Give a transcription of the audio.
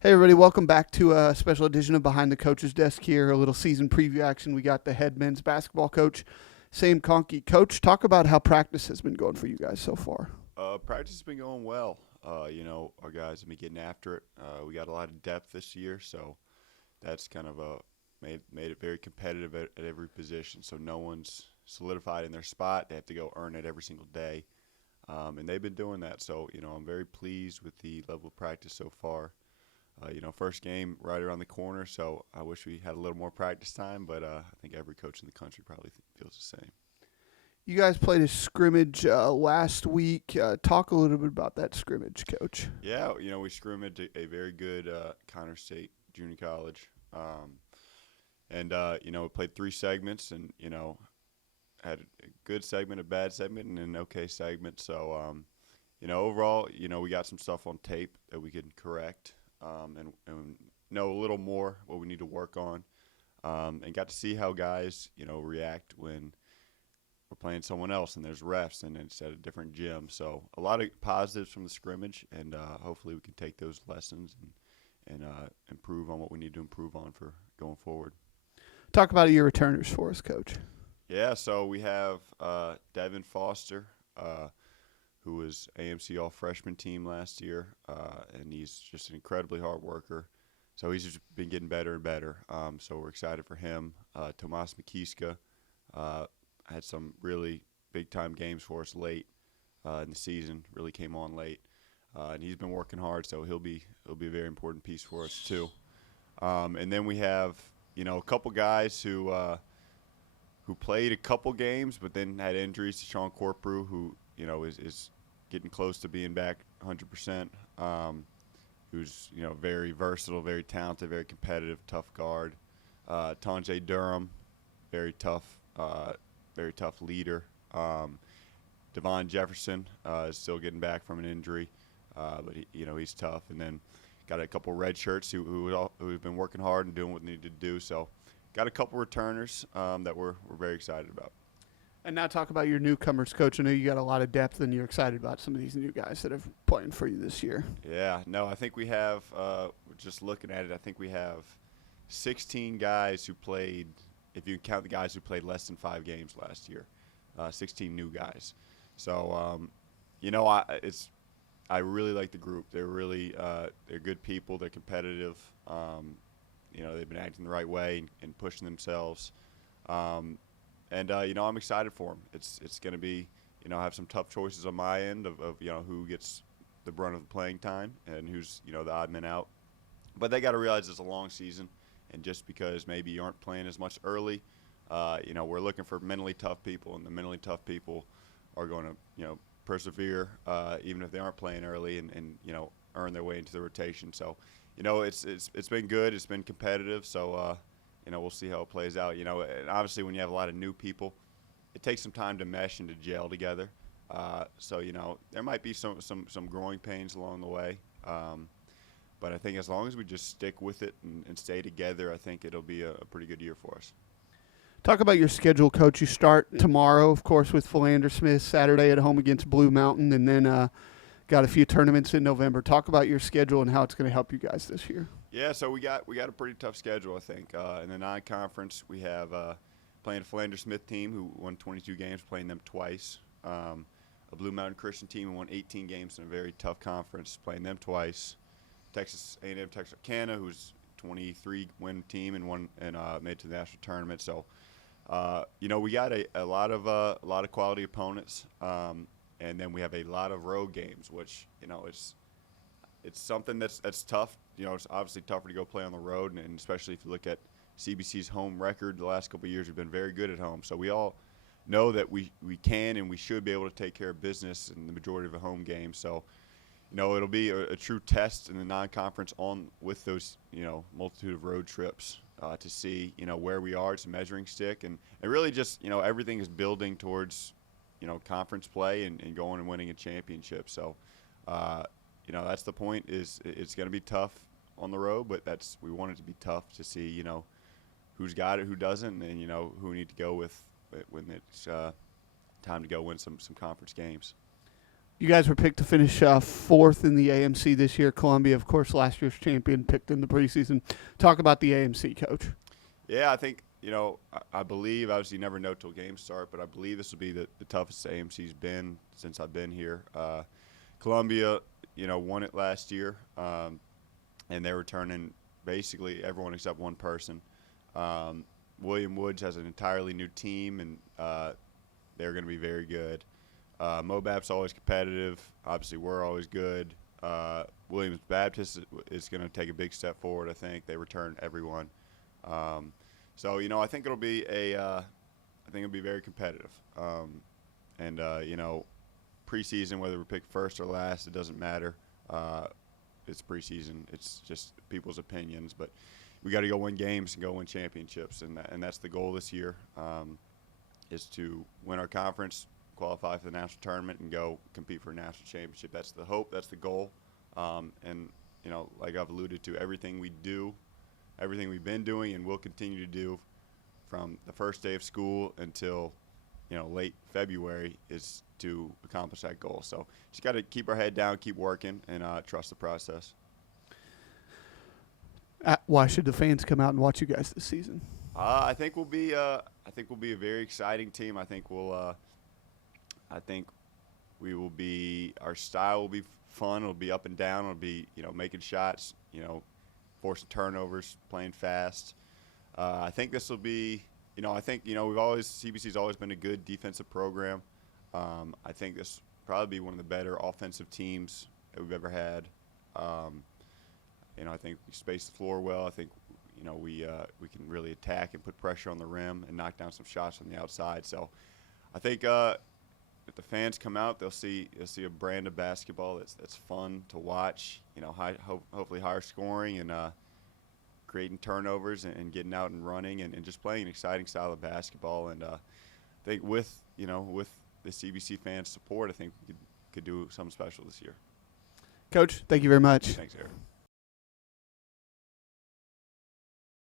Hey everybody, welcome back to a special edition of Behind the Coach's Desk here, a little season preview action. We got the head men's basketball coach, Sam Kohnke. Coach, talk about how practice has been going for you guys so far. Practice has been going well. Our guys have been getting after it. We got a lot of depth this year, so that's kind of made it very competitive at every position. So no one's solidified in their spot. They have to go earn it every single day, and they've been doing that. So I'm very pleased with the level of practice so far. First game right around the corner, so I wish we had a little more practice time, but I think every coach in the country probably feels the same. You guys played a scrimmage last week. Talk a little bit about that scrimmage, Coach. Yeah, we scrimmaged a very good Connor State Junior College, we played three segments, and had a good segment, a bad segment, and an okay segment. So, overall, we got some stuff on tape that we can correct, and know a little more what we need to work on, and got to see how guys, react when we're playing someone else and there's refs and it's at a different gym. So a lot of positives from the scrimmage, and hopefully we can take those lessons and improve on what we need to improve on for going forward. Talk about your returners for us, Coach. Yeah, so we have Devin Foster, who was AMC All-Freshman team last year, and he's just an incredibly hard worker. So he's just been getting better and better. So we're excited for him. Tomas Mikiska had some really big-time games for us late in the season, really came on late. And he's been working hard, so he'll be a very important piece for us too. And then we have, a couple guys who played a couple games but then had injuries. Sean Corprew, who, is getting close to being back 100%, who's, very versatile, very talented, very competitive, tough guard. Tonje Durham, very tough leader. Devon Jefferson is still getting back from an injury, but he's tough. And then got a couple red shirts who've been working hard and doing what they need to do. So got a couple returners that we're very excited about. And now talk about your newcomers, Coach. I know you got a lot of depth, and you're excited about some of these new guys that are playing for you this year. Yeah, no, I think we have, just looking at it, I think we have 16 guys who played, if you count the guys who played less than 5 games last year, 16 new guys. So, I really like the group. They're really they're good people. They're competitive. They've been acting the right way and pushing themselves. I'm excited for them. It's going to be, have some tough choices on my end of who gets the brunt of the playing time and who's, the odd man out. But they got to realize it's a long season, and just because maybe you aren't playing as much early, we're looking for mentally tough people, and the mentally tough people are going to, persevere even if they aren't playing early and earn their way into the rotation. So, it's been good. It's been competitive. So, we'll see how it plays out. And obviously when you have a lot of new people, it takes some time to mesh and to gel together. So, there might be some growing pains along the way. But I think as long as we just stick with it and stay together, I think it'll be a pretty good year for us. Talk about your schedule, Coach. You start tomorrow, of course, with Philander Smith, Saturday at home against Blue Mountain, and then got a few tournaments in November. Talk about your schedule and how it's going to help you guys this year. Yeah, so we got a pretty tough schedule, I think. In the non-conference, we have playing a Philander Smith team who won 22 games, playing them twice. A Blue Mountain Christian team who won 18 games in a very tough conference, playing them twice. Texas A&M Texarkana, who's 23-win team and made it to the national tournament. So, we got a lot of quality opponents, and then we have a lot of road games, which it's something that's tough. It's obviously tougher to go play on the road, and especially if you look at CBC's home record the last couple of years, we've been very good at home. So we all know that we can and we should be able to take care of business in the majority of a home game. So, it'll be a true test in the non-conference with those, multitude of road trips to see, where we are. It's a measuring stick. And really just, everything is building towards, conference play and going and winning a championship. So, that's the point. Is it's going to be tough on the road, but we want it to be tough to see, who's got it, who doesn't, and, who we need to go with when it's time to go win some conference games. You guys were picked to finish fourth in the AMC this year. Columbia, of course, last year's champion, picked in the preseason. Talk about the AMC, Coach. Yeah, I think, I believe, obviously you never know till games start, but I believe this will be the toughest AMC's been since I've been here. Columbia, won it last year, and they're returning basically everyone except one person. William Woods has an entirely new team, and they're going to be very good. Mobap's always competitive. Obviously, we're always good. Williams Baptist is going to take a big step forward. I think they return everyone. So I think it'll be very competitive. Preseason, whether we pick first or last, it doesn't matter. It's preseason. It's just people's opinions, but we got to go win games and go win championships, and that's the goal this year. Is to win our conference, qualify for the national tournament, and go compete for a national championship. That's the hope. That's the goal. Like I've alluded to, everything we do, everything we've been doing and will continue to do from the first day of school until, late February is to accomplish that goal. So just got to keep our head down, keep working, and trust the process. Why should the fans come out and watch you guys this season? I think we'll be a very exciting team. I think we will be. Our style will be fun. It'll be up and down. It'll be making shots. Forcing turnovers, playing fast. I think this will be. CBC's always been a good defensive program. I think this will probably be one of the better offensive teams that we've ever had. I think we space the floor well. I think we can really attack and put pressure on the rim and knock down some shots on the outside. So I think if the fans come out, they'll see a brand of basketball that's fun to watch. Hopefully higher scoring and creating turnovers and getting out and running and just playing an exciting style of basketball. And I think with the CBC fans' support, I think we could do something special this year. Coach, thank you very much. Thanks, Eric.